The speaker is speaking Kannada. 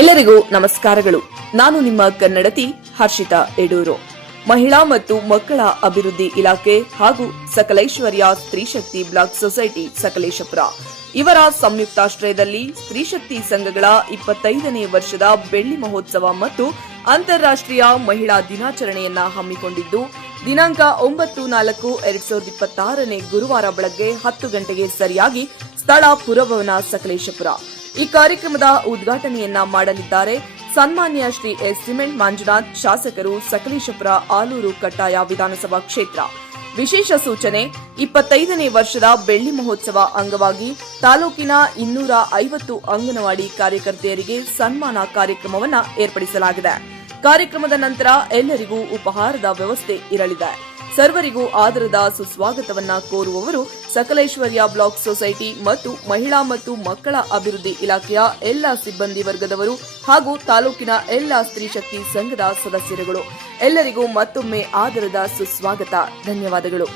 ಎಲ್ಲರಿಗೂ ನಮಸ್ಕಾರಗಳು. ನಾನು ನಿಮ್ಮ ಕನ್ನಡತಿ ಹರ್ಷಿತಾ ಯಡೂರು. ಮಹಿಳಾ ಮತ್ತು ಮಕ್ಕಳ ಅಭಿವೃದ್ಧಿ ಇಲಾಖೆ ಹಾಗೂ ಸಕಲೇಶ್ವರ್ಯ ಸ್ತ್ರೀಶಕ್ತಿ ಬ್ಲಾಕ್ ಸೊಸೈಟಿ ಸಕಲೇಶಪುರ ಇವರ ಸಂಯುಕ್ತಾಶ್ರಯದಲ್ಲಿ ಸ್ತ್ರೀಶಕ್ತಿ ಸಂಘಗಳ 25ನೇ ವರ್ಷದ ಬೆಳ್ಳಿ ಮಹೋತ್ಸವ ಮತ್ತು ಅಂತಾರಾಷ್ಟ್ರೀಯ ಮಹಿಳಾ ದಿನಾಚರಣೆಯನ್ನ ಹಮ್ಮಿಕೊಂಡಿದ್ದು ದಿನಾಂಕ 9/4/2026 ಗುರುವಾರ ಬೆಳಗ್ಗೆ 10 ಗಂಟೆಗೆ ಸರಿಯಾಗಿ ಸ್ಥಳ ಪುರಭವನ ಸಕಲೇಶಪುರ. ಈ ಕಾರ್ಯಕ್ರಮದ ಉದ್ಘಾಟನೆಯನ್ನ ಮಾಡಲಿದ್ದಾರೆ ಸನ್ಮಾನ್ಯ ಶ್ರೀ ಎಸ್ ಸಿಮೆಂಟ್ ಮಂಜುನಾಥ್, ಶಾಸಕರು, ಸಕಲೇಶಪುರ ಆಲೂರು ಕಟ್ಟಾಯ ವಿಧಾನಸಭಾ ಕ್ಷೇತ್ರ. ವಿಶೇಷ ಸೂಚನೆ: 25ನೇ ವರ್ಷದ ಬೆಳ್ಳಿ ಮಹೋತ್ಸವ ಅಂಗವಾಗಿ ತಾಲೂಕಿನ 250 ಅಂಗನವಾಡಿ ಕಾರ್ಯಕರ್ತೆಯರಿಗೆ ಸನ್ಮಾನ ಕಾರ್ಯಕ್ರಮವನ್ನು ಏರ್ಪಡಿಸಲಾಗಿದೆ. ಕಾರ್ಯಕ್ರಮದ ನಂತರ ಎಲ್ಲರಿಗೂ ಉಪಹಾರದ ವ್ಯವಸ್ಥೆ ಇರಲಿದೆ. ಸರ್ವರಿಗೂ ಆದರದ ಸುಸ್ವಾಗತವನ್ನ ಕೋರುವವರು ಸಕಲೇಶ್ವರ್ಯ ಬ್ಲಾಕ್ ಸೊಸೈಟಿ ಮತ್ತು ಮಹಿಳಾ ಮತ್ತು ಮಕ್ಕಳ ಅಭಿವೃದ್ಧಿ ಇಲಾಖೆಯ ಎಲ್ಲ ಸಿಬ್ಬಂದಿ ವರ್ಗದವರು ಹಾಗೂ ತಾಲೂಕಿನ ಎಲ್ಲ ಸ್ತ್ರೀಶಕ್ತಿ ಸಂಘದ ಸದಸ್ಯರುಗಳು. ಎಲ್ಲರಿಗೂ ಮತ್ತೊಮ್ಮೆ ಆದರದ ಸುಸ್ವಾಗತ. ಧನ್ಯವಾದಗಳು.